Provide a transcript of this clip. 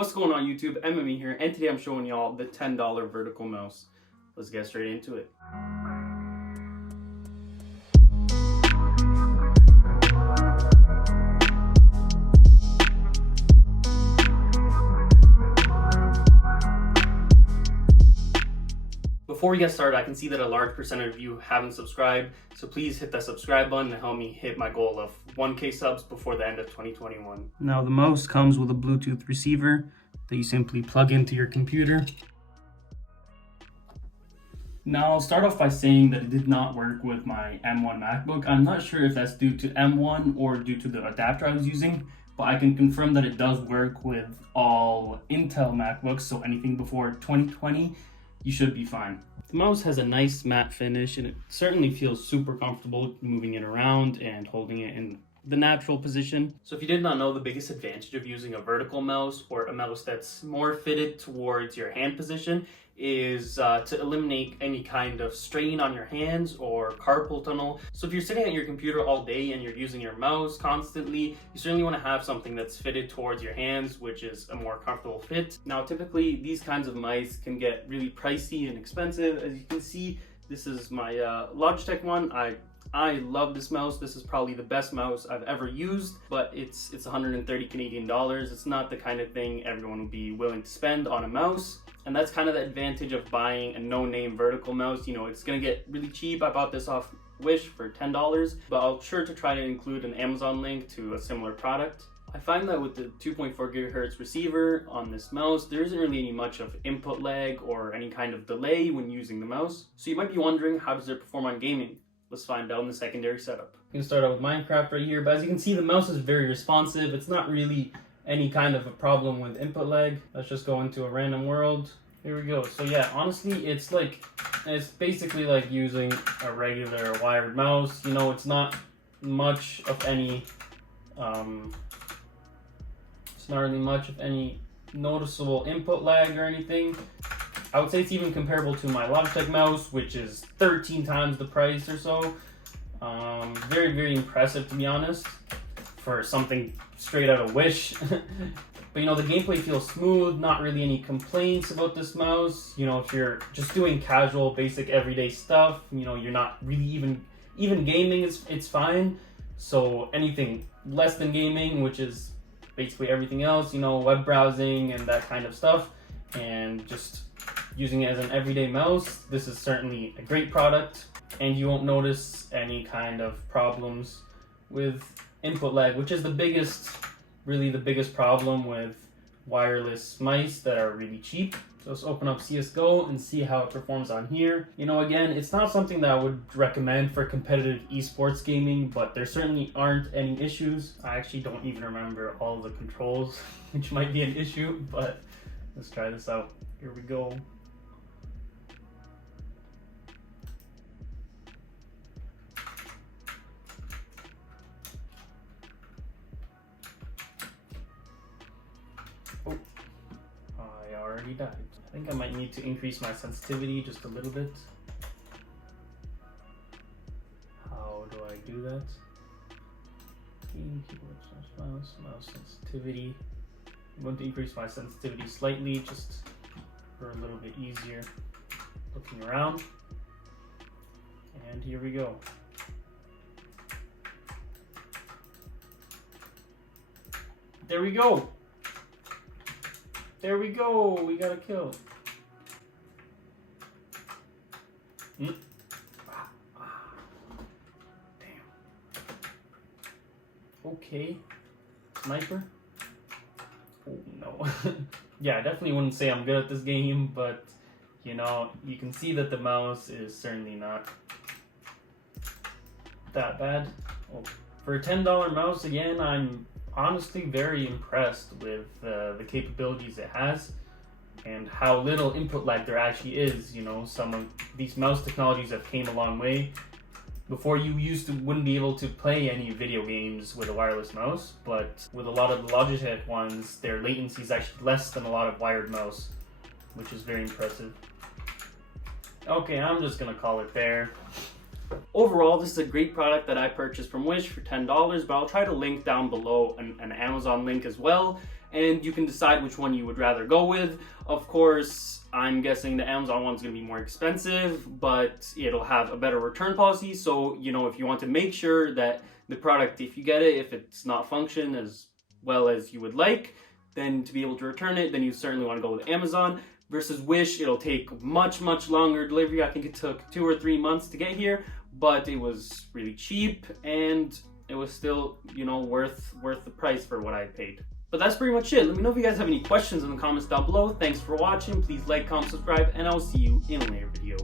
What's going on YouTube? MME here, and today I'm showing y'all the $10 vertical mouse. Let's get straight into it. Before we get started, I can see that a large percentage of you haven't subscribed, so please hit that subscribe button to help me hit my goal of 1K subs before the end of 2021. Now the mouse comes with a Bluetooth receiver that you simply plug into your computer. Now I'll start off by saying that it did not work with my M1 MacBook. I'm not sure if that's due to M1 or due to the adapter I was using, but I can confirm that it does work with all Intel MacBooks, so anything before 2020, you should be fine. The mouse has a nice matte finish and it certainly feels super comfortable moving it around and holding it in the natural position. So if you did not know, the biggest advantage of using a vertical mouse or a mouse that's more fitted towards your hand position is to eliminate any kind of strain on your hands or carpal tunnel. So if you're sitting at your computer all day and you're using your mouse constantly, you certainly want to have something that's fitted towards your hands, which is a more comfortable fit. Now typically these kinds of mice can get really pricey and expensive. As you can see, this is my Logitech one. I love this mouse. This is probably the best mouse I've ever used, but it's 130 Canadian dollars. It's not the kind of thing everyone would be willing to spend on a mouse. And that's kind of the advantage of buying a no-name vertical mouse. You know, it's gonna get really cheap. I bought this off Wish for $10, but I'll sure to try to include an Amazon link to a similar product. I find that with the 2.4 gigahertz receiver on this mouse, there isn't really any much of input lag or any kind of delay when using the mouse. So you might be wondering, how does it perform on gaming? Let's find out in the secondary setup. You can start out with Minecraft right here, but as you can see, the mouse is very responsive. It's not really any kind of a problem with input lag. Let's just go into a random world. Here we go. So yeah, honestly, it's basically like using a regular wired mouse. You know, it's not much of any, it's not really much of any noticeable input lag or anything. I would say it's even comparable to my Logitech mouse, which is 13 times the price or so. Very, very impressive, to be honest, for something straight out of Wish. But you know, the gameplay feels smooth, not really any complaints about this mouse. You know, if you're just doing casual, basic, everyday stuff, you know, you're not really even gaming, it's fine. So anything less than gaming, which is basically everything else, you know, web browsing and that kind of stuff, and just using it as an everyday mouse, this is certainly a great product, and you won't notice any kind of problems with input lag, which is really the biggest problem with wireless mice that are really cheap. So let's open up CSGO and see how it performs on here. You know, again, it's not something that I would recommend for competitive esports gaming, but there certainly aren't any issues. I actually don't even remember all the controls, which might be an issue, but let's try this out. Here we go. Oh, I already died. I think I might need to increase my sensitivity just a little bit. How do I do that? Keyboard, mouse sensitivity. I'm going to increase my sensitivity slightly just for a little bit easier looking around. And here we go. There we go. There we go. We got a kill. Damn. Okay. Sniper. Oh no. Yeah, I definitely wouldn't say I'm good at this game, but you know, you can see that the mouse is certainly not that bad. Oh. For a $10 mouse, again, I'm honestly very impressed with the capabilities it has and how little input lag there actually is. You know, some of these mouse technologies have came a long way. Before, you wouldn't be able to play any video games with a wireless mouse, but with a lot of the Logitech ones, their latency is actually less than a lot of wired mouse, which is very impressive. Okay, I'm just gonna call it there. Overall, this is a great product that I purchased from Wish for $10, but I'll try to link down below an Amazon link as well. and you can decide which one you would rather go with. Of course, I'm guessing the Amazon one's going to be more expensive, but it'll have a better return policy. So, you know, if you want to make sure that the product, if you get it, if it's not function as well as you would like, then to be able to return it, then you certainly want to go with Amazon. Versus Wish, it'll take much longer delivery. I think it took 2 or 3 months to get here, but it was really cheap and it was still, you know, worth the price for what I paid. But that's pretty much it. Let me know if you guys have any questions in the comments down below. Thanks for watching. Please like, comment, subscribe, and I'll see you in a later video.